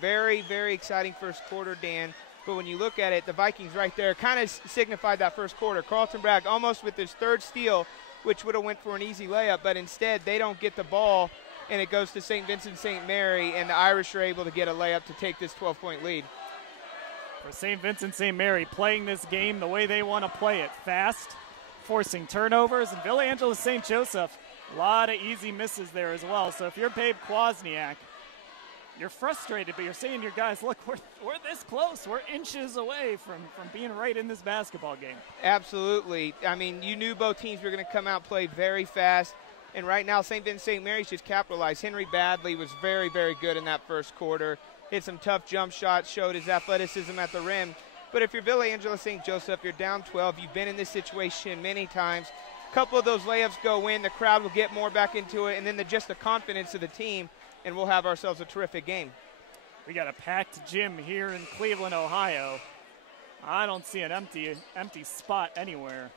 Very, very exciting first quarter, Dan. But when you look at it, the Vikings right there kind of signified that first quarter. Carlton Bragg almost with his third steal, which would have went for an easy layup, but instead they don't get the ball, and it goes to St. Vincent-St-Mary, and the Irish are able to get a layup to take this 12-point lead. For St. Vincent-St-Mary, playing this game the way they want to play it, fast, forcing turnovers, and Villa Angela St. Joseph, a lot of easy misses there as well. So if you're Babe Kwasniak, you're frustrated, but you're saying to your guys, look, we're this close. We're inches away from being right in this basketball game. Absolutely. I mean, you knew both teams were going to come out and play very fast. And right now, St. Vincent Mary's just capitalized. Henry Badley was very, very good in that first quarter. Hit some tough jump shots, showed his athleticism at the rim. But if you're Villa Angela St. Joseph, you're down 12. You've been in this situation many times. A couple of those layups go in. The crowd will get more back into it. And then just the confidence of the team, and we'll have ourselves a terrific game. We got a packed gym here in Cleveland, Ohio. I don't see an empty spot anywhere.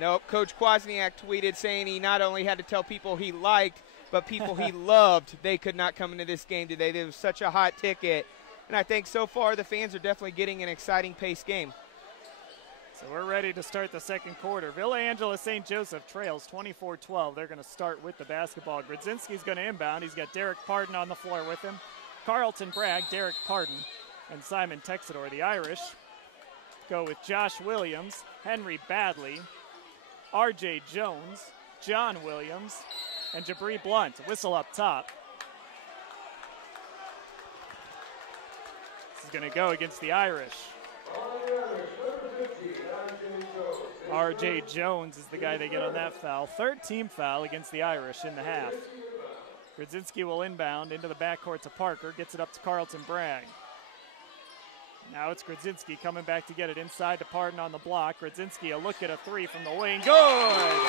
Nope. Coach Kwasniak tweeted saying he not only had to tell people he liked, but people he loved they could not come into this game today. It was such a hot ticket. And I think so far the fans are definitely getting an exciting pace game. So we're ready to start the second quarter. Villa Angela St. Joseph trails 24-12. They're going to start with the basketball. Grodzinski's going to inbound. He's got Derek Pardon on the floor with him. Carlton Bragg, Derek Pardon, and Simon Texador. The Irish go with Josh Williams, Henry Badley, R.J. Jones, John Williams, and Jabri Blunt. Whistle up top. This is going to go against the Irish. R.J. Jones is the guy they get on that foul. Third team foul against the Irish in the half. Grodzinski will inbound into the backcourt to Parker. Gets it up to Carlton Bragg. Now it's Grodzinski coming back to get it inside to Pardon on the block. Grodzinski a look at a three from the wing. Good!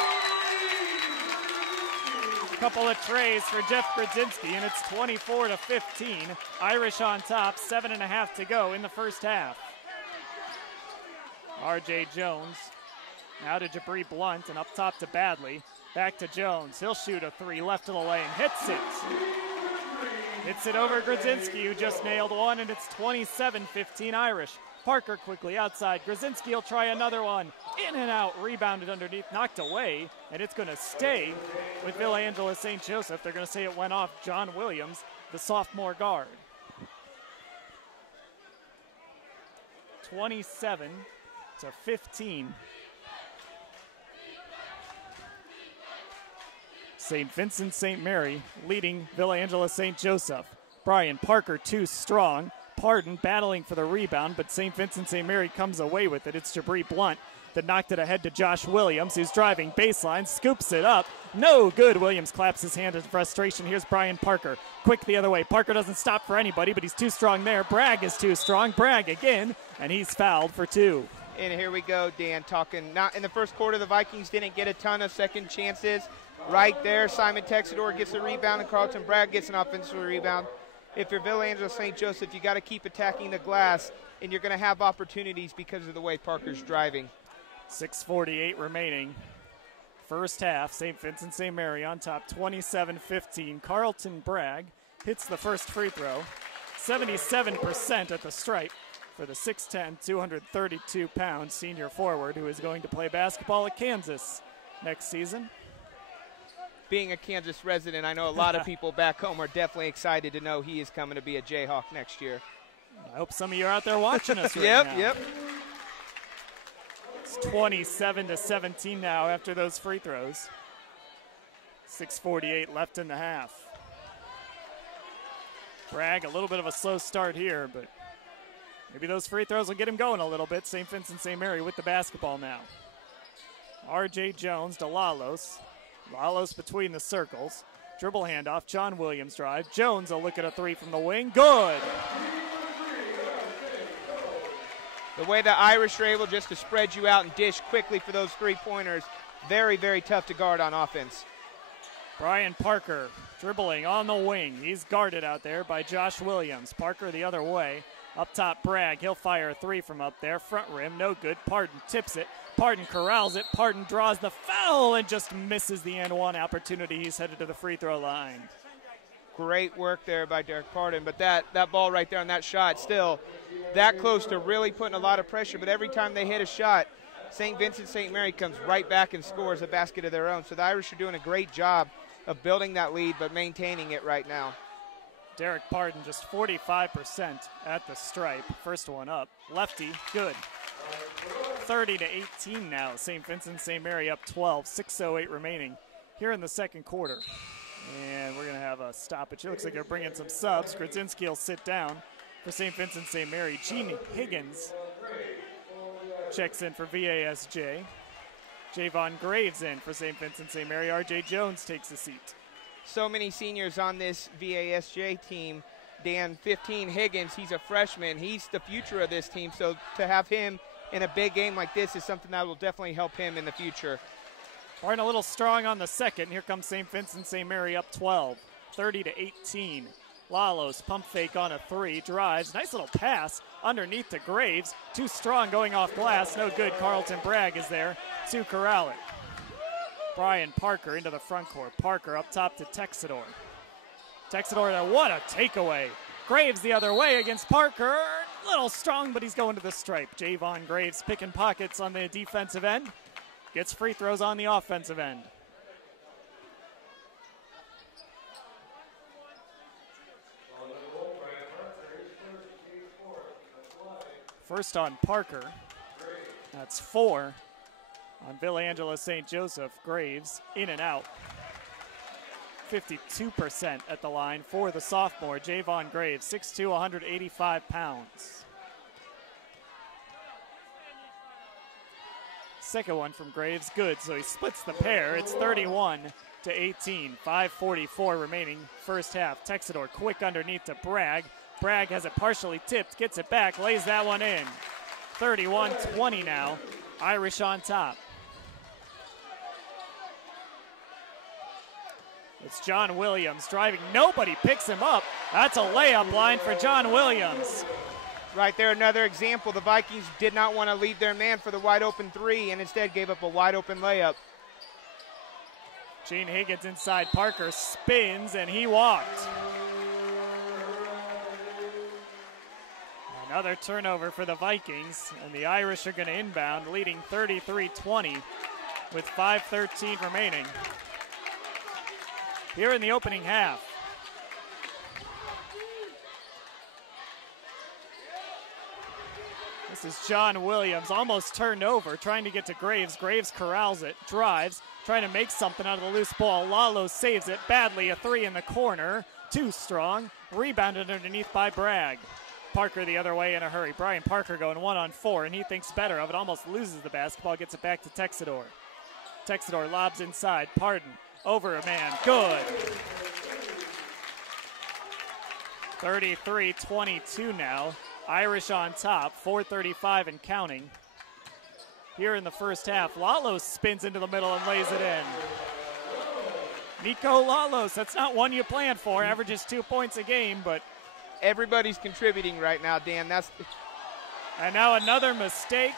Couple of trays for Jeff Grodzinski, and it's 24-15. Irish on top, 7.5 to go in the first half. R.J. Jones now to Jabri Blunt, and up top to Badley. Back to Jones. He'll shoot a three left of the lane. Hits it. Hits it over Grodzinski, who just nailed one, and it's 27-15 Irish. Parker quickly outside. Grodzinski will try another one. In and out. Rebounded underneath. Knocked away, and it's going to stay with Villa Angela St. Joseph. They're going to say it went off John Williams, the sophomore guard. 27-15. St. Vincent-St-Mary leading Villa Angela St. Joseph. Brian Parker too strong. Pardon battling for the rebound, but St. Vincent-St-Mary comes away with it. It's Jabri Blunt that knocked it ahead to Josh Williams, who's driving baseline, scoops it up. No good. Williams claps his hand in frustration. Here's Brian Parker. Quick the other way. Parker doesn't stop for anybody, but he's too strong there. Bragg is too strong. Bragg again, and he's fouled for two. And here we go, Dan, talking. Not in the first quarter, the Vikings didn't get a ton of second chances. Right there, Simon Texador gets the rebound, and Carlton Bragg gets an offensive rebound. If you're Villa Angela St. Joseph, you got to keep attacking the glass, and you're going to have opportunities because of the way Parker's driving. 6:48 remaining. First half, St. Vincent-St-Mary on top, 27-15. Carlton Bragg hits the first free throw. 77% at the stripe for the 6'10", 232-pound senior forward who is going to play basketball at Kansas next season. Being a Kansas resident, I know a lot of people back home are definitely excited to know he is coming to be a Jayhawk next year. I hope some of you are out there watching us right now. Yep. It's 27-17 now after those free throws. 6:48 left in the half. Bragg, a little bit of a slow start here, but maybe those free throws will get him going a little bit. St. Vincent-St-Mary with the basketball now. R.J. Jones to Lalos. Lalos between the circles. Dribble handoff. John Williams drive. Jones will look at a three from the wing. Good. The way the Irish are able just to spread you out and dish quickly for those three-pointers, very, very tough to guard on offense. Brian Parker dribbling on the wing. He's guarded out there by Josh Williams. Parker the other way. Up top, Bragg. He'll fire a three from up there. Front rim, no good. Pardon tips it. Pardon corrals it. Pardon draws the foul and just misses the and one opportunity. He's headed to the free throw line. Great work there by Derek Pardon, but that ball right there on that shot, still that close to really putting a lot of pressure, but every time they hit a shot, St. Vincent-St. Mary comes right back and scores a basket of their own. So the Irish are doing a great job of building that lead, but maintaining it right now. Derek Pardon just 45% at the stripe. First one up. Lefty, good. 30-18 now. St. Vincent-St. Mary up 12, 6:08 remaining here in the second quarter. And we're going to have a stoppage. It looks like they're bringing some subs. Grodzinski will sit down for St. Vincent-St. Mary. Gene Higgins checks in for VASJ. Javon Graves in for St. Vincent-St. Mary. RJ Jones takes a seat. So many seniors on this VASJ team. Dan, 15, Higgins, he's a freshman. He's the future of this team. So to have him in a big game like this is something that will definitely help him in the future. Barton a little strong on the second. Here comes St. Vincent-St. Mary up 12, 30-18. Lalos pump fake on a three, drives, nice little pass underneath to Graves. Too strong going off glass, no good. Carlton Bragg is there to corral it. Brian Parker into the front court. Parker up top to Texador. Texador, what a takeaway. Graves the other way against Parker. Little strong, but he's going to the stripe. Javon Graves picking pockets on the defensive end. Gets free throws on the offensive end. First on Parker. That's 4 on Villangela St. Joseph. Graves in and out. 52% at the line for the sophomore, Javon Graves, 6'2", 185 pounds. Second one from Graves, good, so he splits the pair. It's 31-18, 5:44 remaining first half. Texador quick underneath to Bragg. Bragg has it partially tipped, gets it back, lays that one in. 31-20 now, Irish on top. It's John Williams driving, nobody picks him up. That's a layup line for John Williams. Right there, another example. The Vikings did not want to leave their man for the wide open three and instead gave up a wide open layup. Gene Higgins inside, Parker spins and he walked. Another turnover for the Vikings, and the Irish are going to inbound, leading 33-20 with 5:13 remaining here in the opening half. This is John Williams, almost turned over, trying to get to Graves. Graves corrals it, drives, trying to make something out of the loose ball. Lalo saves it badly, a three in the corner, too strong, rebounded underneath by Bragg. Parker the other way in a hurry. Brian Parker going 1-on-4, and he thinks better of it, almost loses the basketball, gets it back to Texador. Texador lobs inside, Pardon, over a man, good. 33-22 now. Irish on top, 4:35 and counting. Here in the first half, Lalos spins into the middle and lays it in. Nico Lalos, that's not one you planned for, averages 2 points a game, but everybody's contributing right now, Dan. And now another mistake.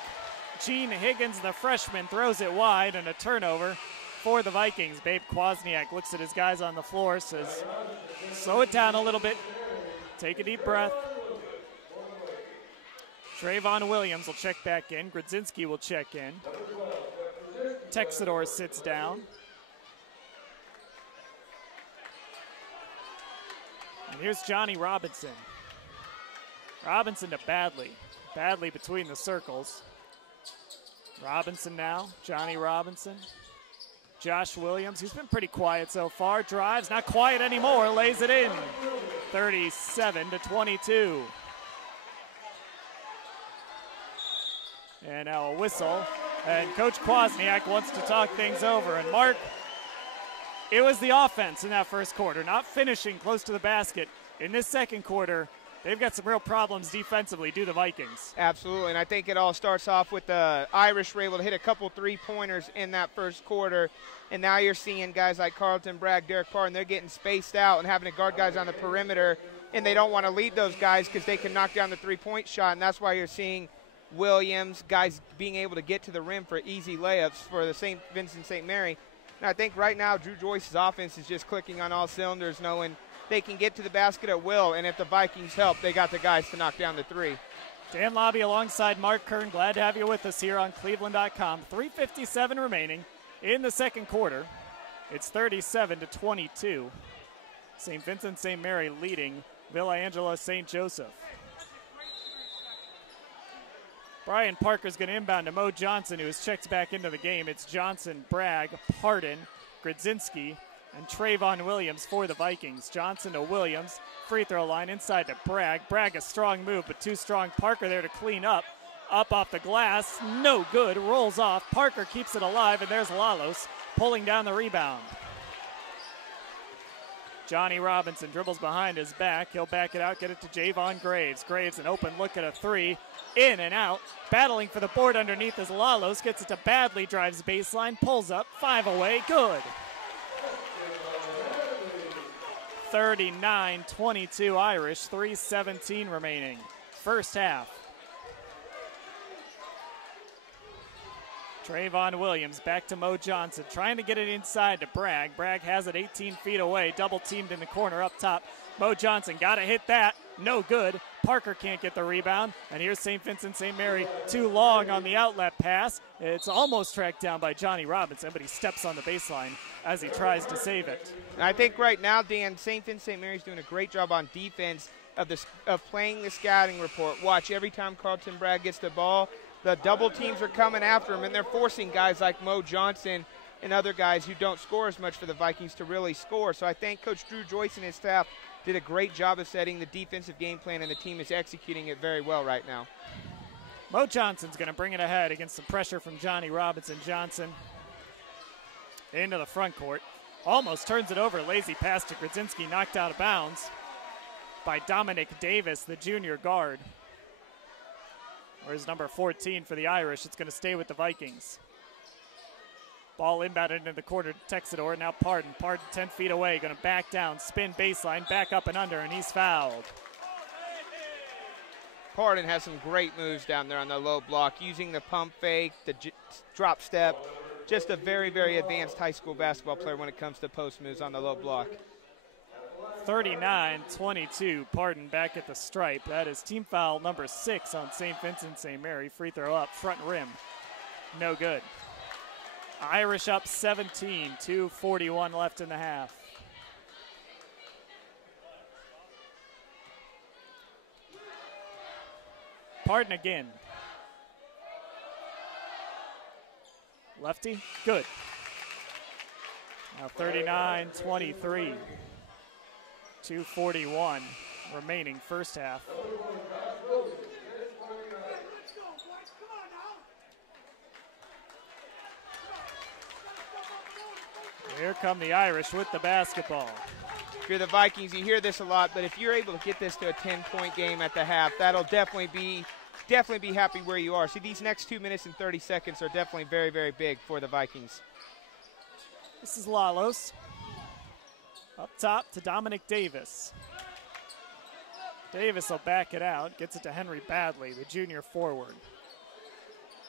Gene Higgins, the freshman, throws it wide and a turnover for the Vikings. Babe Kwasniak looks at his guys on the floor, says, slow it down a little bit. Take a deep breath. Trayvon Williams will check back in. Grodzinski will check in. Texador sits down. And here's Johnny Robinson. Robinson to Badley. Badley between the circles. Robinson now. Johnny Robinson. Josh Williams, who's been pretty quiet so far. Drives, not quiet anymore. Lays it in. 37-22. And now a whistle. And Coach Kwasniak wants to talk things over. And Mark, it was the offense in that first quarter, not finishing close to the basket. In this second quarter, they've got some real problems defensively, do the Vikings. Absolutely, and I think it all starts off with the Irish were able to hit a couple three-pointers in that first quarter, and now you're seeing guys like Carlton Bragg, Derek Pardon, they're getting spaced out and having to guard guys on the perimeter, and they don't want to lead those guys because they can knock down the three-point shot, and that's why you're seeing Williams, guys being able to get to the rim for easy layups for the St. Vincent-St. Mary. And I think right now Drew Joyce's offense is just clicking on all cylinders, knowing they can get to the basket at will, and if the Vikings help, they got the guys to knock down the three. Dan Lobby alongside Mark Kern. Glad to have you with us here on cleveland.com. 3:57 remaining in the second quarter. It's 37-22. St. Vincent-St. Mary leading Villa Angela St. Joseph. Brian Parker's going to inbound to Mo Johnson, who has checked back into the game. It's Johnson, Bragg, Pardon, Grodzinski, and Trayvon Williams for the Vikings. Johnson to Williams, free throw line inside to Bragg. Bragg a strong move, but too strong. Parker there to clean up. Up off the glass, no good, rolls off. Parker keeps it alive, and there's Lalos pulling down the rebound. Johnny Robinson dribbles behind his back. He'll back it out, get it to Javon Graves. Graves an open look at a three, in and out. Battling for the board underneath as Lalos gets it to Badley, drives baseline, pulls up, 5 away, good. 39-22 Irish, 3:17 remaining. First half. Trayvon Williams back to Mo Johnson, trying to get it inside to Bragg. Bragg has it 18 feet away, double teamed in the corner up top. Mo Johnson got to hit that, no good. Parker can't get the rebound, and here's St. Vincent-St. Mary, too long on the outlet pass. It's almost tracked down by Johnny Robinson, but he steps on the baseline as he tries to save it. I think right now, Dan, St. Vincent-St. Mary's doing a great job on defense of playing the scouting report. Watch, every time Carlton Bragg gets the ball, the double teams are coming after him, and they're forcing guys like Mo Johnson and other guys who don't score as much for the Vikings to really score. So I think Coach Drew Joyce and his staff did a great job of setting the defensive game plan, and the team is executing it very well right now. Mo Johnson's going to bring it ahead against some pressure from Johnny Robinson. Johnson into the front court. Almost turns it over. Lazy pass to Grodzinski, knocked out of bounds by Dominic Davis, the junior guard. Where's number 14 for the Irish? It's going to stay with the Vikings. Ball inbounded into the corner to Texador. Now Pardon. Pardon 10 feet away. Going to back down, spin baseline, back up and under, and he's fouled. Pardon has some great moves down there on the low block, using the pump fake, the drop step. Just a very, very advanced high school basketball player when it comes to post moves on the low block. 39-22, Pardon back at the stripe. That is team foul number 6 on St. Vincent-St. Mary. Free throw up, front rim. No good. Irish up 17, 2:41 left in the half. Pardon again. Lefty, good. Now 39-23. 2:41 remaining first half. Here come the Irish with the basketball. If you're the Vikings, you hear this a lot, but if you're able to get this to a 10-point game at the half, that'll definitely be happy where you are. See, these next 2 minutes and 30 seconds are definitely very, very big for the Vikings. This is Lalos. Up top to Dominic Davis. Davis will back it out, gets it to Henry Badley, the junior forward.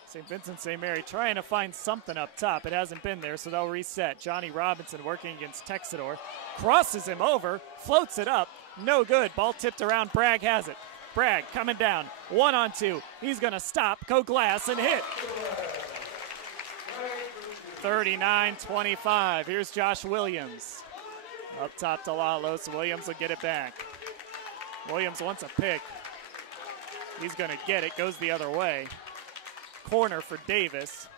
St. Vincent-St. Mary trying to find something up top. It hasn't been there, so they'll reset. Johnny Robinson working against Texador. Crosses him over, floats it up. No good. Ball tipped around. Bragg has it. Bragg coming down. 1-on-2. He's going to stop, go glass, and hit. 39-25. Here's Josh Williams. Up top to Lalos. Williams will get it back. Williams wants a pick. He's going to get it. Goes the other way. Corner for Davis.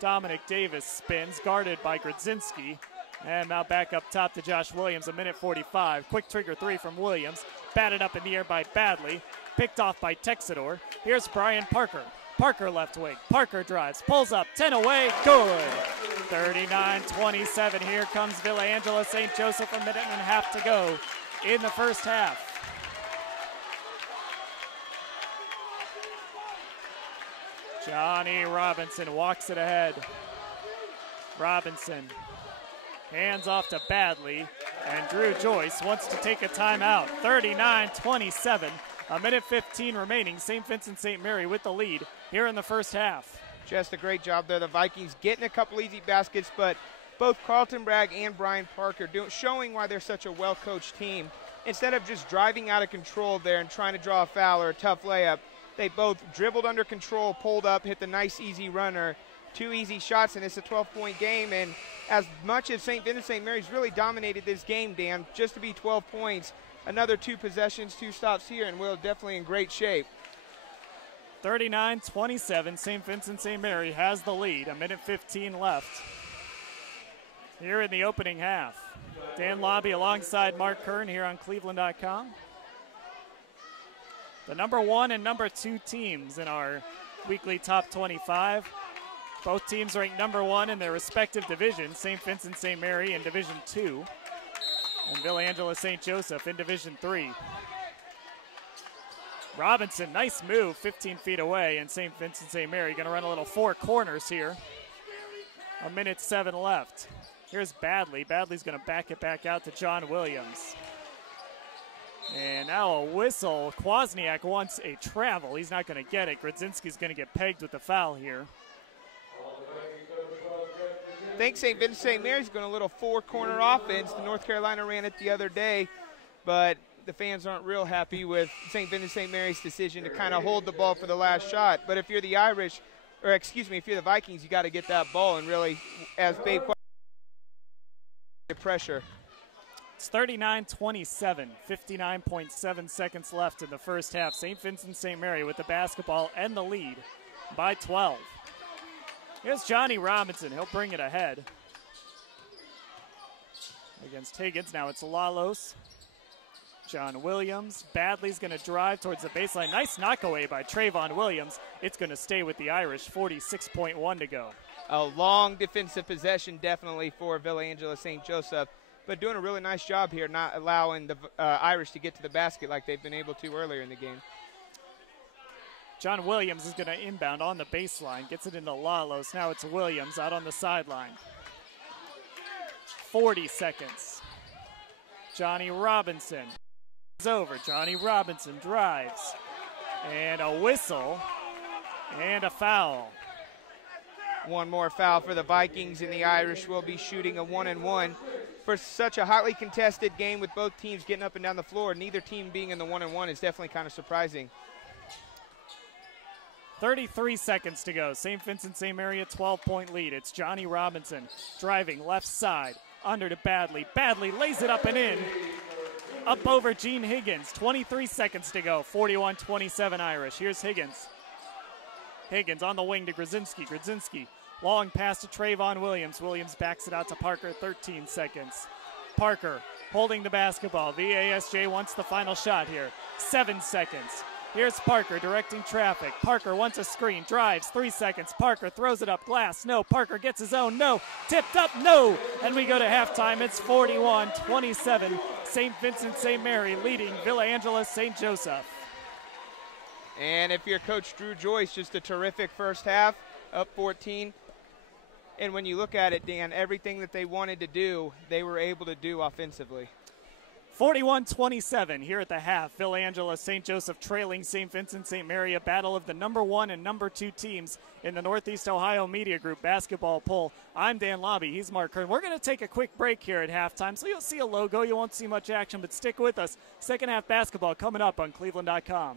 Dominic Davis spins, guarded by Grodzinski. And now back up top to Josh Williams, 1:45. Quick trigger three from Williams. Batted up in the air by Badley. Picked off by Texador. Here's Brian Parker. Parker left wing. Parker drives, pulls up, 10 away, good. 39-27. Here comes Villa Angela St. Joseph, a minute and a half to go in the first half. Johnny Robinson walks it ahead. Robinson hands off to Badley, and Drew Joyce wants to take a timeout. 39-27, a minute 15 remaining. St. Vincent-St. Mary with the lead here in the first half. Just a great job there. The Vikings getting a couple easy baskets, but both Carlton Bragg and Brian Parker showing why they're such a well-coached team. Instead of just driving out of control there and trying to draw a foul or a tough layup, they both dribbled under control, pulled up, hit the nice easy runner, 2 easy shots, and it's a 12-point game. And as much as St. Vincent-St. Mary's really dominated this game, Dan, just to be 12 points, another 2 possessions, 2 stops here, and we're definitely in great shape. 39-27, St. Vincent-St. Mary has the lead, 1:15 left here in the opening half. Dan Lobby alongside Mark Kern here on cleveland.com. The number 1 and number 2 teams in our weekly top 25. Both teams ranked number 1 in their respective divisions, St. Vincent-St. Mary in Division 2 and Villa Angela St. Joseph in Division 3. Robinson, nice move, 15 feet away, and St. Vincent-St. Mary going to run a little 4 corners here. 1:07 left. Here's Badley. Badley's going to back it back out to John Williams. And now a whistle. Kwasniak wants a travel. He's not going to get it. Grodzinski's going to get pegged with the foul here. I think St. Vincent-St. Mary's going a little 4-corner offense. The North Carolina ran it the other day, but the fans aren't real happy with St. Vincent-St. Mary's decision to kind of hold the ball for the last shot. But if you're the Irish, or excuse me, if you're the Vikings, you got to get that ball and really, as Babe pressure. It's 39-27, 59.7 seconds left in the first half. St. Vincent-St. Mary with the basketball and the lead by 12. Here's Johnny Robinson. He'll bring it ahead against Higgins. Now it's Lalos. John Williams. Badley's going to drive towards the baseline. Nice knockaway by Trayvon Williams. It's going to stay with the Irish. 46.1 to go. A long defensive possession definitely for Villa Angela St. Joseph, but doing a really nice job here not allowing the Irish to get to the basket like they've been able to earlier in the game. John Williams is going to inbound on the baseline. Gets it into Lalos. Now it's Williams out on the sideline. 40 seconds. Johnny Robinson is over. Johnny Robinson drives. And a whistle and a foul. One more foul for the Vikings, and the Irish will be shooting a 1-and-1. For such a hotly contested game with both teams getting up and down the floor, neither team being in the 1-and-1 is definitely kind of surprising. 33 seconds to go. St. Vincent-St. Mary a 12-point lead. It's Johnny Robinson driving left side, under to Badley. Badley lays it up and in. Up over Gene Higgins. 23 seconds to go. 41-27 Irish. Here's Higgins. Higgins on the wing to Grodzinski. Grodzinski, long pass to Trayvon Williams. Williams backs it out to Parker. 13 seconds. Parker holding the basketball. VASJ wants the final shot here. 7 seconds. Here's Parker directing traffic. Parker wants a screen. Drives. 3 seconds. Parker throws it up. Glass. No. Parker gets his own. No. Tipped up. No. And we go to halftime. It's 41-27. St. Vincent-St. Mary leading Villa Angela St. Joseph. And if you're Coach Drew Joyce, just a terrific first half, up 14. And when you look at it, Dan, everything that they wanted to do, they were able to do offensively. 41-27 here at the half. Villa Angela St. Joseph trailing St. Vincent-St. Mary, a battle of the number 1 and number 2 teams in the Northeast Ohio Media Group basketball poll. I'm Dan Lobby. He's Mark Kern. We're going to take a quick break here at halftime, so you'll see a logo. You won't see much action, but stick with us. Second half basketball coming up on cleveland.com.